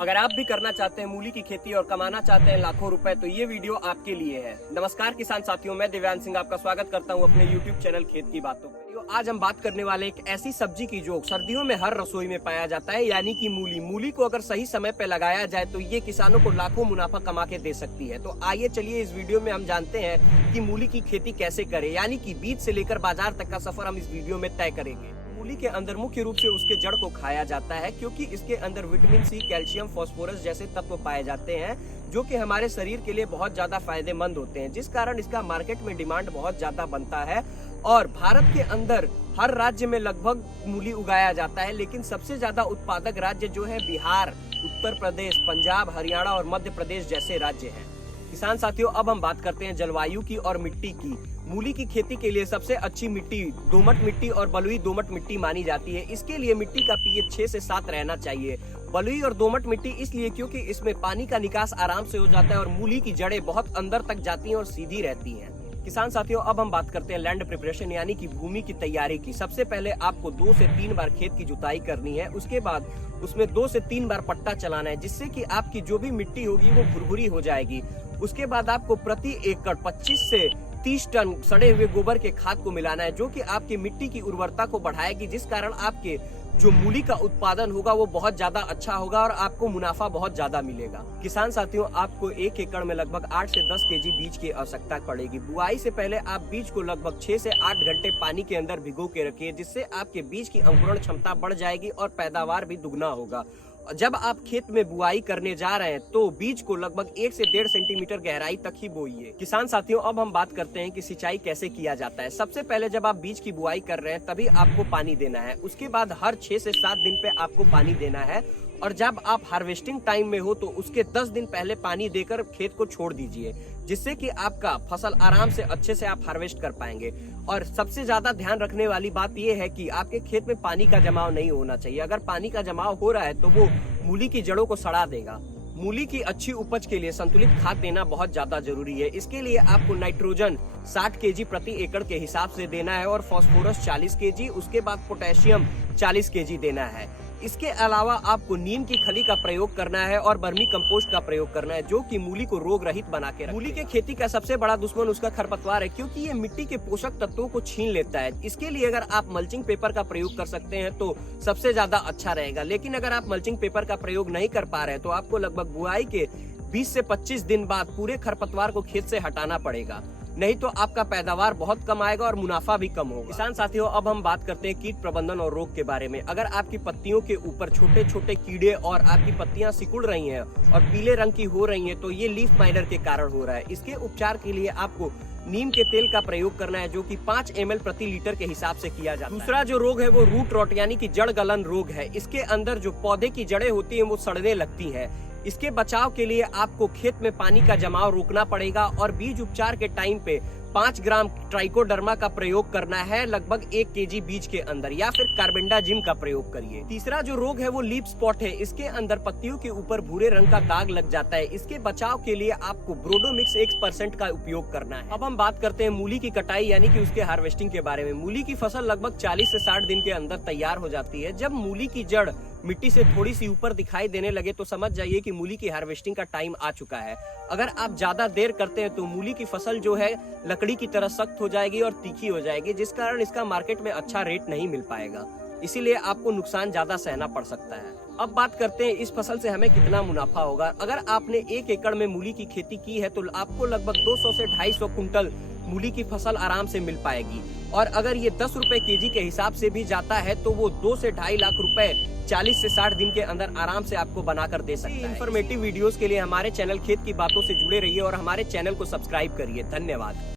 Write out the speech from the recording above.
अगर आप भी करना चाहते हैं मूली की खेती और कमाना चाहते हैं लाखों रुपए, तो ये वीडियो आपके लिए है। नमस्कार किसान साथियों, मैं दिव्यांश सिंह आपका स्वागत करता हूं अपने YouTube चैनल खेत की बातों में। आज हम बात करने वाले एक ऐसी सब्जी की जो सर्दियों में हर रसोई में पाया जाता है, यानी कि मूली। मूली को अगर सही समय पे लगाया जाए तो ये किसानों को लाखों मुनाफा कमा के दे सकती है। तो आइए चलिए इस वीडियो में हम जानते हैं कि मूली की खेती कैसे करें, यानी कि बीज से लेकर बाजार तक का सफर हम इस वीडियो में तय करेंगे। मूली के अंदर मुख्य रूप से उसके जड़ को खाया जाता है, क्योंकि इसके अंदर विटामिन सी, कैल्शियम, फास्फोरस जैसे तत्व पाए जाते हैं जो कि हमारे शरीर के लिए बहुत ज्यादा फायदेमंद होते हैं, जिस कारण इसका मार्केट में डिमांड बहुत ज्यादा बनता है। और भारत के अंदर हर राज्य में लगभग मूली उगाया जाता है, लेकिन सबसे ज्यादा उत्पादक राज्य जो है बिहार, उत्तर प्रदेश, पंजाब, हरियाणा और मध्य प्रदेश जैसे राज्य हैं। किसान साथियों, अब हम बात करते हैं जलवायु की और मिट्टी की। मूली की खेती के लिए सबसे अच्छी मिट्टी दोमट मिट्टी और बलुई दोमट मिट्टी मानी जाती है। इसके लिए मिट्टी का पीएच 6 से 7 रहना चाहिए। बलुई और दोमट मिट्टी इसलिए क्योंकि इसमें पानी का निकास आराम से हो जाता है और मूली की जड़ें बहुत अंदर तक जाती हैं और सीधी रहती हैं। किसान साथियों, अब हम बात करते हैं लैंड प्रिपरेशन यानी कि भूमि की तैयारी की। सबसे पहले आपको 2 से 3 बार खेत की जुताई करनी है। उसके बाद उसमें 2 से 3 बार पट्टा चलाना है, जिससे कि आपकी जो भी मिट्टी होगी वो भुरभुरी हो जाएगी। उसके बाद आपको प्रति एकड़ 25 से 30 टन सड़े हुए गोबर के खाद को मिलाना है, जो कि आपकी मिट्टी की उर्वरता को बढ़ाएगी, जिस कारण आपके जो मूली का उत्पादन होगा वो बहुत ज्यादा अच्छा होगा और आपको मुनाफा बहुत ज्यादा मिलेगा। किसान साथियों, आपको 1 एकड़ में लगभग 8 से 10 केजी बीज की आवश्यकता पड़ेगी। बुआई से पहले आप बीज को लगभग 6 से 8 घंटे पानी के अंदर भिगो के रखिए, जिससे आपके बीज की अंकुरण क्षमता बढ़ जाएगी और पैदावार भी दुगना होगा। जब आप खेत में बुआई करने जा रहे हैं तो बीज को लगभग 1 से 1.5 सेंटीमीटर गहराई तक ही बोइए। किसान साथियों, अब हम बात करते हैं कि सिंचाई कैसे किया जाता है। सबसे पहले जब आप बीज की बुआई कर रहे हैं तभी आपको पानी देना है। उसके बाद हर 6 से 7 दिन पे आपको पानी देना है, और जब आप हार्वेस्टिंग टाइम में हो तो उसके 10 दिन पहले पानी देकर खेत को छोड़ दीजिए, जिससे कि आपका फसल आराम से अच्छे से आप हार्वेस्ट कर पाएंगे। और सबसे ज्यादा ध्यान रखने वाली बात यह है कि आपके खेत में पानी का जमाव नहीं होना चाहिए। अगर पानी का जमाव हो रहा है तो वो मूली की जड़ों को सड़ा देगा। मूली की अच्छी उपज के लिए संतुलित खाद देना बहुत ज्यादा जरूरी है। इसके लिए आपको नाइट्रोजन 60 केजी प्रति एकड़ के हिसाब से देना है और फास्फोरस 40 केजी, उसके बाद पोटेशियम 40 केजी देना है। इसके अलावा आपको नीम की खली का प्रयोग करना है और वर्मी कंपोस्ट का प्रयोग करना है, जो कि मूली को रोग रहित बना के रखे। मूली के खेती का सबसे बड़ा दुश्मन उसका खरपतवार है, क्योंकि ये मिट्टी के पोषक तत्वों को छीन लेता है। इसके लिए अगर आप मल्चिंग पेपर का प्रयोग कर सकते हैं तो सबसे ज्यादा अच्छा रहेगा। लेकिन अगर आप मल्चिंग पेपर का प्रयोग नहीं कर पा रहे हैं तो आपको लगभग बुआई के 20 से 25 दिन बाद पूरे खरपतवार को खेत से हटाना पड़ेगा, नहीं तो आपका पैदावार बहुत कम आएगा और मुनाफा भी कम होगा। किसान साथियों, अब हम बात करते हैं कीट प्रबंधन और रोग के बारे में। अगर आपकी पत्तियों के ऊपर छोटे छोटे कीड़े और आपकी पत्तियां सिकुड़ रही हैं और पीले रंग की हो रही हैं, तो ये लीफ माइनर के कारण हो रहा है। इसके उपचार के लिए आपको नीम के तेल का प्रयोग करना है, जो कि 5 ml प्रति लीटर के हिसाब से किया जाता है। दूसरा जो रोग है वो रूट रॉट यानी कि जड़ गलन रोग है। इसके अंदर जो पौधे की जड़ें होती हैं वो सड़ने लगती हैं। इसके बचाव के लिए आपको खेत में पानी का जमाव रोकना पड़ेगा और बीज उपचार के टाइम पे 5 ग्राम ट्राइकोडर्मा का प्रयोग करना है लगभग 1 केजी बीज के अंदर, या फिर कार्बेंडाजिम का प्रयोग करिए। तीसरा जो रोग है वो लीफ स्पॉट है। इसके अंदर पत्तियों के ऊपर भूरे रंग का दाग लग जाता है। इसके बचाव के लिए आपको ब्रोडोमिक्स 1% का उपयोग करना है। अब हम बात करते हैं मूली की कटाई यानी कि उसके हार्वेस्टिंग के बारे में। मूली की फसल लगभग 40 से 60 दिन के अंदर तैयार हो जाती है। जब मूली की जड़ मिट्टी से थोड़ी सी ऊपर दिखाई देने लगे तो समझ जाइए कि मूली की हार्वेस्टिंग का टाइम आ चुका है। अगर आप ज्यादा देर करते हैं तो मूली की फसल जो है लकड़ी की तरह सख्त हो जाएगी और तीखी हो जाएगी, जिस कारण इसका मार्केट में अच्छा रेट नहीं मिल पाएगा। इसीलिए आपको नुकसान ज्यादा सहना पड़ सकता है। अब बात करते हैं इस फसल से हमें कितना मुनाफा होगा। अगर आपने 1 एकड़ में मूली की खेती की है तो आपको लगभग 200 से 250 कुंटल मूली की फसल आराम से मिल पाएगी। और अगर ये 10 रुपए केजी के हिसाब से भी जाता है तो वो 2 से 2.5 लाख रुपए 40 से 60 दिन के अंदर आराम से आपको बनाकर दे सकता है। इन्फॉर्मेटिव वीडियोस के लिए हमारे चैनल खेत की बातों से जुड़े रहिए और हमारे चैनल को सब्सक्राइब करिए। धन्यवाद।